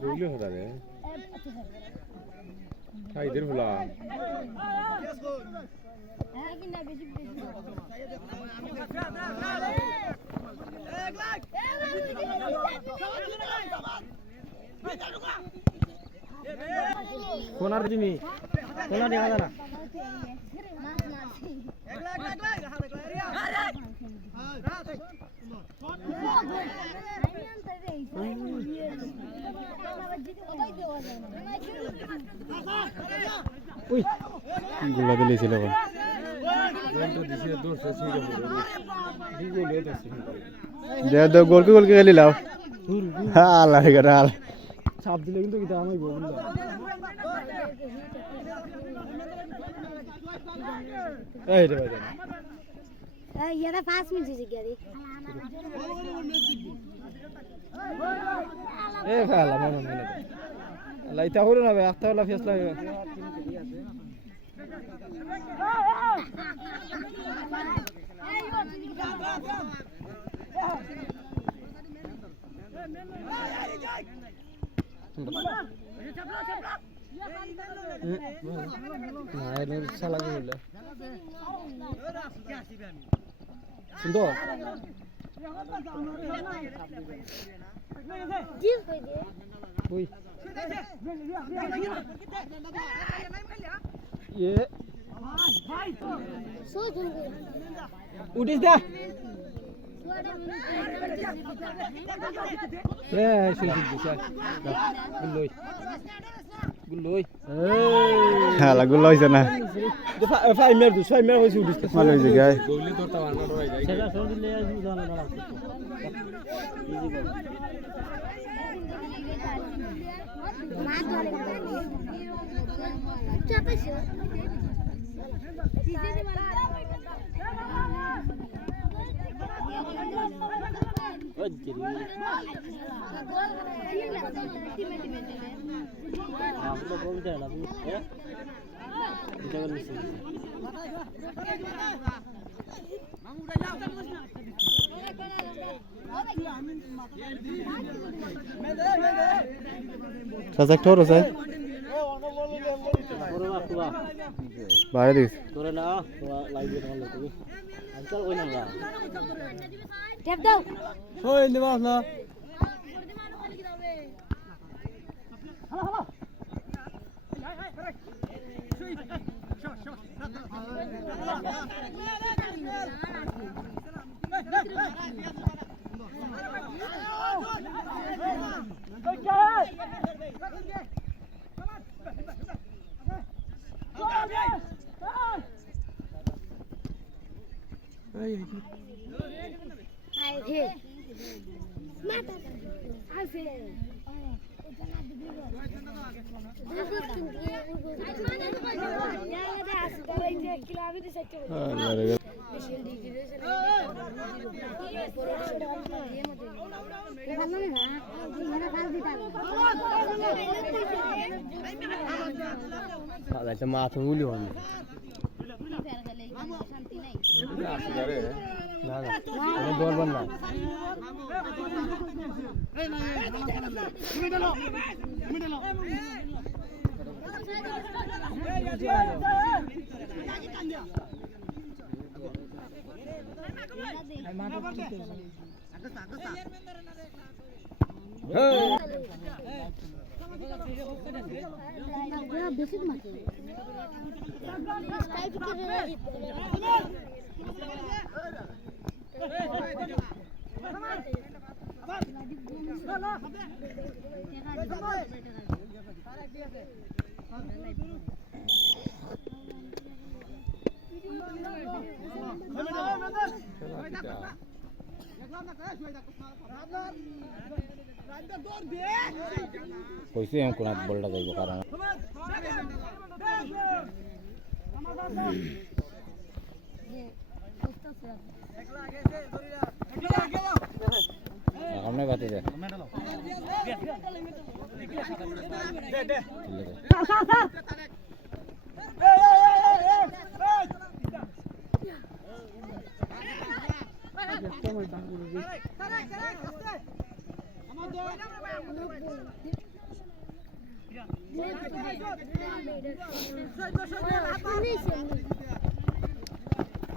বুঝলে হতা রে খাইদের ফুলা হ্যাঁ কিনা বেশি বেশি কোনার দিমি কোনা দেখা যায় না উই গুলা দিলেছিল দে গোলকে গোলকে গেলি লাও আল্লাহ রে গাল চাপ দিলে কিন্তু কিটা আমি বলবো এই রে ভাই ইয়ারা 5 মিনিট হইছে গিয়া রে এ ফালা মন মিলে লাইতা হলো না একটা হলো ফেসলা না এর শালা কি হলো সুন্দর জি কই দে ওই ये সো জুন उठीस दे ए सुजी दिशा गुल्लोय गुल्लोय হালা গুলা হইছে না फाइ मेर होइछ उठीस ভালো হইছে গায় गोली धरता मारना रह जाए सेगा छोड़ ले जाना ना মা ধরে চাপাইছো দিদি মারা সাজাক ঠোর আছে বাইরে দিস তোরে না লাইভে ভালো তুমি চল কই না ট্যাপ দাও ওই নিবাস না আই হে মাতা আই ফে আচ্ছা মাথা গুলি হল না না এটা দৌড় না বেশি মাকে স্কাই পিকে কইছে এম কোনাত বলটা যাইব কারণ हमने बात है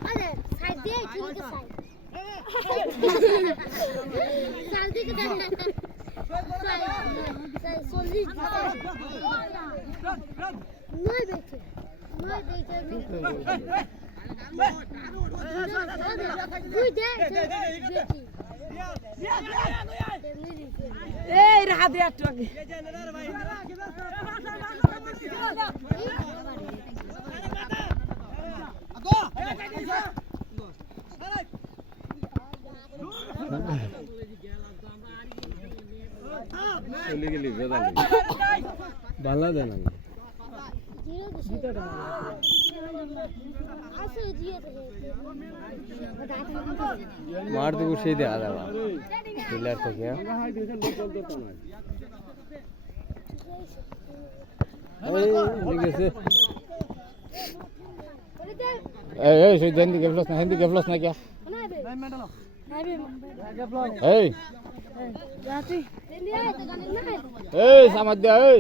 আরে সাইড দিয়ে ঠিক আছে সাইড জলদি করে সাইড সলি নয় দেখে তুই দেখ এই রাহা দে একটু আগে চলে গেলি বেদাল ভালো দেন আমি मार तो कुछ ही दे आ रहा पिलर तो क्या ए से हिंदी के फ्लस ना क्या ए ए समझ दे ए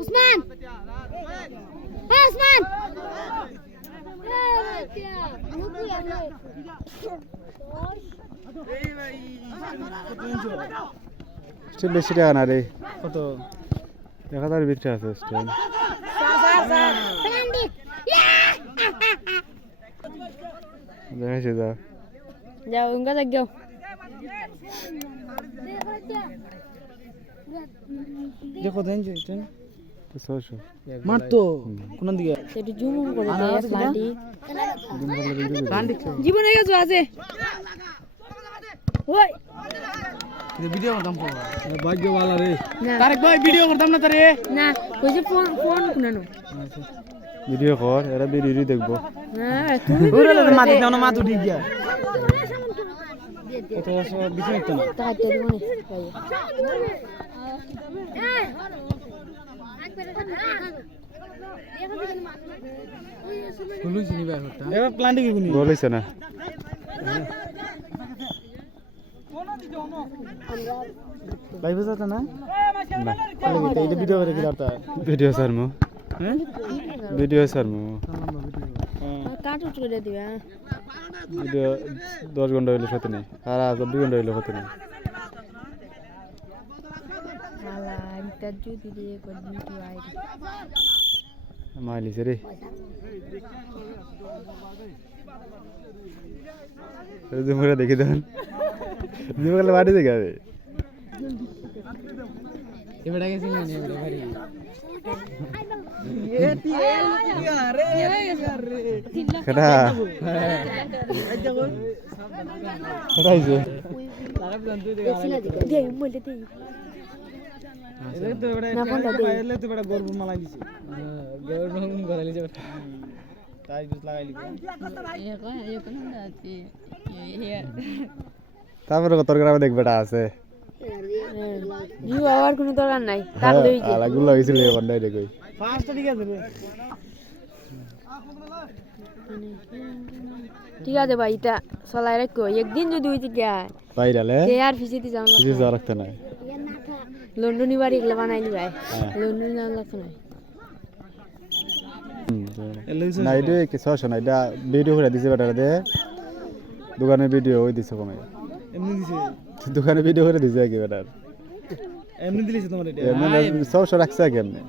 उस्मान hey उस्मान क्या मुझे यार স্টিল বেশি টাকা না রে কত 1000 ভিতরে আছে স্টিল দেখাইছে যা যাও উনকা দেখ যাও যে কত ইঞ্চি ট্রেন তো 600 মার তো কোন দিকে সেটা জুম করে দে প্লান্টি গান জীবনে গেছো আছে ওই ভিডিও করতাম ভাগ্যওয়ালা রে না তারেক ভাই ভিডিও করতাম না তারে না কই যে ফোন কোনানো ভিডিও কর এরা ভিডিও দেখবো হ্যাঁ তুমি ওরে মাটি দাও না মাথা ঠিক গিয়া কত বিছে একটা না টাকা তো দিব না কুলু চিনি ভাই হটা এবার প্ল্যান্টিং কি কুনি গোল হইছে না লাইভ আছে না না এটা ভিডিও করে কি দাও ভিডিও সারমু হ্যাঁ ভিডিও সারমু কাট উঠ করে দিবা ভিডিও 10 ঘন্টা হইলে ক্ষতি নেই আর 2 ঘন্টা হইলে ক্ষতি নেই আলা ইটা যদি দিয়ে করে দিতে আইডি মাইলিছে রে জুমরা দেখি দেন জুমরা বাড়ি থেকে যাবে এবারে গেছি না এবারে বাড়ি কেডা কেডা হইছে দে মলে দে এলে তো এবারে এলে তো এবারে গর্ব মালাই দিছে গর্ব রং গরালি যাবে তাই জুস লাগাইলি তারপরে কত গ্রামে দেখ বেটা আছে ইউ আবার কোনো দরকার নাই তার লই যে আলাগুলো হইছিল বন্ধাই দেখই ফার্স্ট ঠিক আছে রে ঠিক আছে ভাই এটা চলাই রাখো একদিন যদি হইতে যায় বাইরালে তে আর ফিসিতে যাওয়া কিছু যাওয়া রাখতে নাই লন্ডনি বাড়ি এগুলো বানাইলি ভাই লন্ডন যাওয়া লাগতো না না এটা কি সস না এটা ভিডিও করে দিছে বেটা দে দোকানে ভিডিও হই দিছে কমে এমনি দিছে দোকানে ভিডিও করে দিছে কি বেটা এমনি দিছে তোমার এটা মানে সস রাখছে কেমনে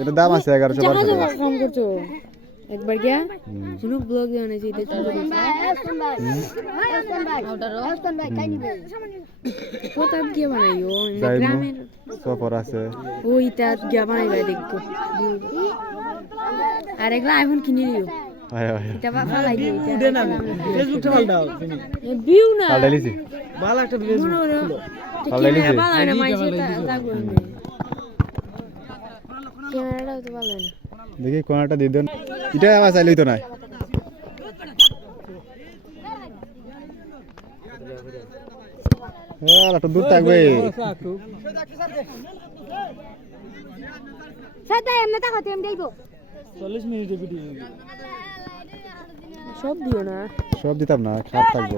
এটা দাম আছে 1100 জাহাজে কাম করছো একবার গিয়া শুনো ব্লগ দেওয়া নেই এটা কোথাও গিয়ে বানাইও যাইমু গ্রামের সফর আছে ওইটা গিয়া বানাইবা দেখবো আর এগুলা আইফোন কিনে নিও আয় আয় এটা বাবা লাগি উঠে না ফেসবুকটা পাল্টাও তুমি ভিউ না পাল্টাইলিছি ভালো একটা ফেসবুক পাল্টাইলিছি ভালো না মাইছে থাকবো ক্যামেরাটাও তো ভালো না দেখি কোনটা দিয়ে দেন এটা আবার চাইলেই তো নাই হ্যাঁ একটু দূর থাকবে সাদা এমনি তা হতে এম দেইবো 40 মিনিটে ভিডিও সব দিও না সব দিতাম না খারাপ থাকবো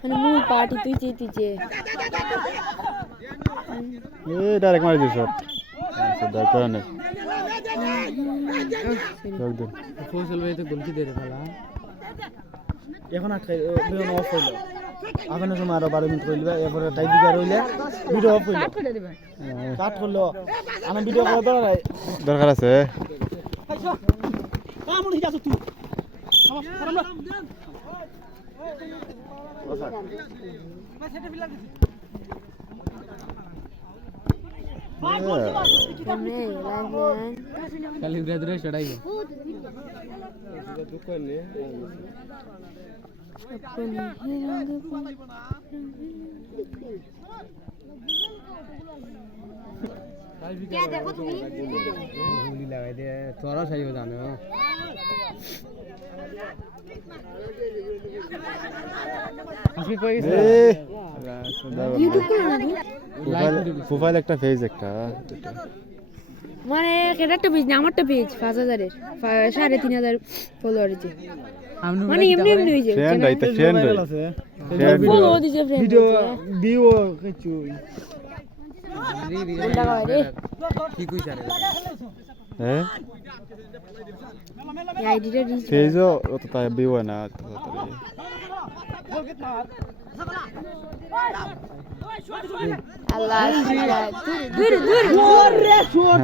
মানে মূল পার্টি তুই চেয়ে এই ডাইরেক্ট মারি দিছ আচ্ছা দরকার নেই একদম ফসল ভাই তো গোলকি দিয়ে ফেলা এখন আটকাই ভিডিও অফ হইলো আপনার সময় আরো 12 মিনিট হইলো এরপরে টাইপ দিকে রইলে ভিডিও অফ হইলো কাট করলো আমার ভিডিও করা দরকার আছে কামড় হিজা তুই সামনে লাগবেন খালি উড়ে দূরে চড়াইবো কে দেখো তুমি গুলি লাগাই দে তোরা চাইবো জানো কি কইছ ইউটিউব করে না প্রোফাইল একটা পেজ একটা মানে এটা একটা পেজ না আমারটা পেজ 5000 এর 3500 ফলোয়ার আছে মানে এমনি এমনি হইছে ফ্রেন্ড আইতা ফ্রেন্ড আছে ফলো দিছে ফ্রেন্ড ভিডিও ভিউ কিছু লাগাও রে কি কইছ রে হ্যাঁ আইডিটা রিচ পেজও অত তাই বিও না আল্লাহ দূর দূর ওরে শট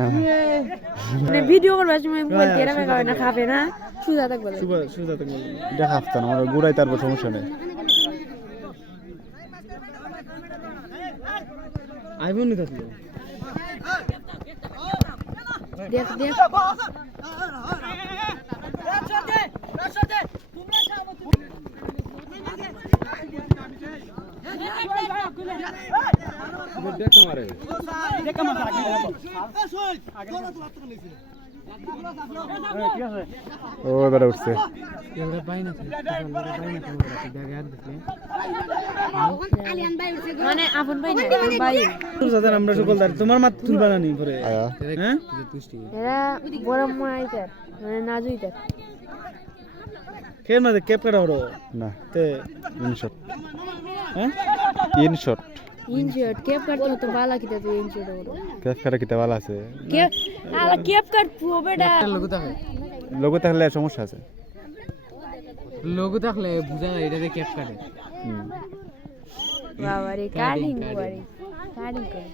মানে ভিডিও করবার সময় মোবাইল কেরা লাগাবে না খাবে না সুজা থাকবে সুজা তো এটা হাফতা না আমার গুড়াই তারপর সমস্যা নেই আইবো নি তাতে দেখ দেখ ও এবারে উঠছে মানে আপন ভাই না ভাই আমরা সকল তোমার মাত তুলবা না নি পরে আয়া হ্যাঁ এরা বড় মাইটার মানে নাজুইটার কেন না ক্যাপ কাটা হলো না তে ইনশট হ্যাঁ ইনশট ইনশর্ট ক্যাপ কাট তো বালা কিটা তো ইনশর্ট হলো ক্যাপ কাটা কিতা ভালো আছে ক্যাপ আলা ক্যাপ কাট বেটা লোগো থাকলে সমস্যা আছে লোগো থাকলে বুঝা যায় এটা ক্যাপ কাটে বাবা রে কাটিং করে কাটিং করে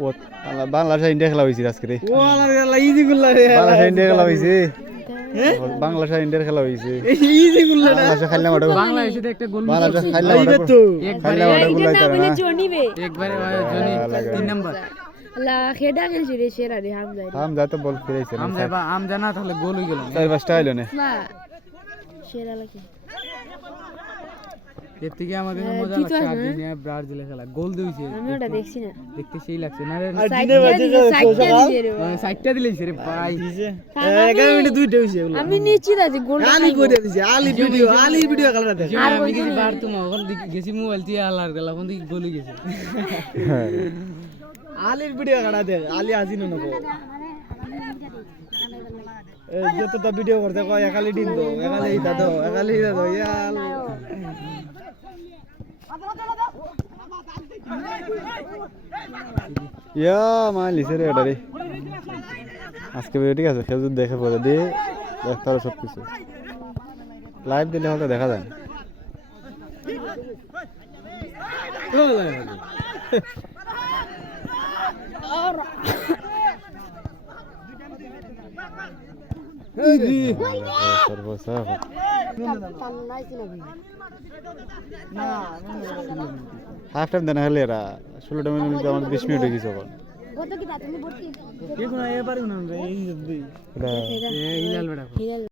ও বাংলাদেশ ইন্ডিয়া খেলা হয়েছে আজকে রে ও আল্লাহ ইজি গুল্লা রে বাংলাদেশ ইন্ডিয়া খেলা হয়েছে বাংলাদেশ ইন্ডিয়ার খেলা হয়েছে ইজি গুল্লা বাংলাদেশে খেললাম ওটা বাংলাদেশে একটা গোল বাংলাদেশ খেললাম ওটা তো খেললাম ওটা গুলাই তারা না জনিবে একবারে জনি 3 নাম্বার লা খেডা খেলছি রে সেরা রে হামজা হাম যাতে বল ফিরাইছে না আম জানা তাহলে গোল হই গেল চার পাঁচটা আইলো না না সেরা লাগে এর থেকে আমাদের মজা লাগছে আর্জেন্টিনা ব্রাজিলে খেলা গোল দিয়েছে আমি ওটা দেখছি না দেখতে সেই লাগছে না রে সাইডটা দিলেছে রে ভাই 11 মিনিটে দুইটা হইছে এগুলো আমি নিশ্চিত আছি গোল আলি করে দিছে আলি ভিডিও খেলা দেখে আমি কিছু বার তুমি ওখান দিকে গেছি মোবাইল দিয়ে আলার গেল ওখান দিকে গোল গেছে আলির ভিডিও কাটা দেখ আলি আসি না নকো যতটা ভিডিও করতে কয় একালি দিন তো একালি ইটা তো ইয়াল ইয়া মালিছে রে এটা রে আজকে ভিডিও ঠিক আছে, কেউ যদি দেখে পরে দিয়ে দেখতে হবে সব কিছু। লাইভ দিলে হয়তো দেখা যায় না। হাফ টাইম দেনা হলে এরা 16টা মিনিট আমাদের 20 মিনিট হয়ে গেছে আবার। কত কি তা তুমি ভর্তি এখন এবারে না এই এটা হিলাল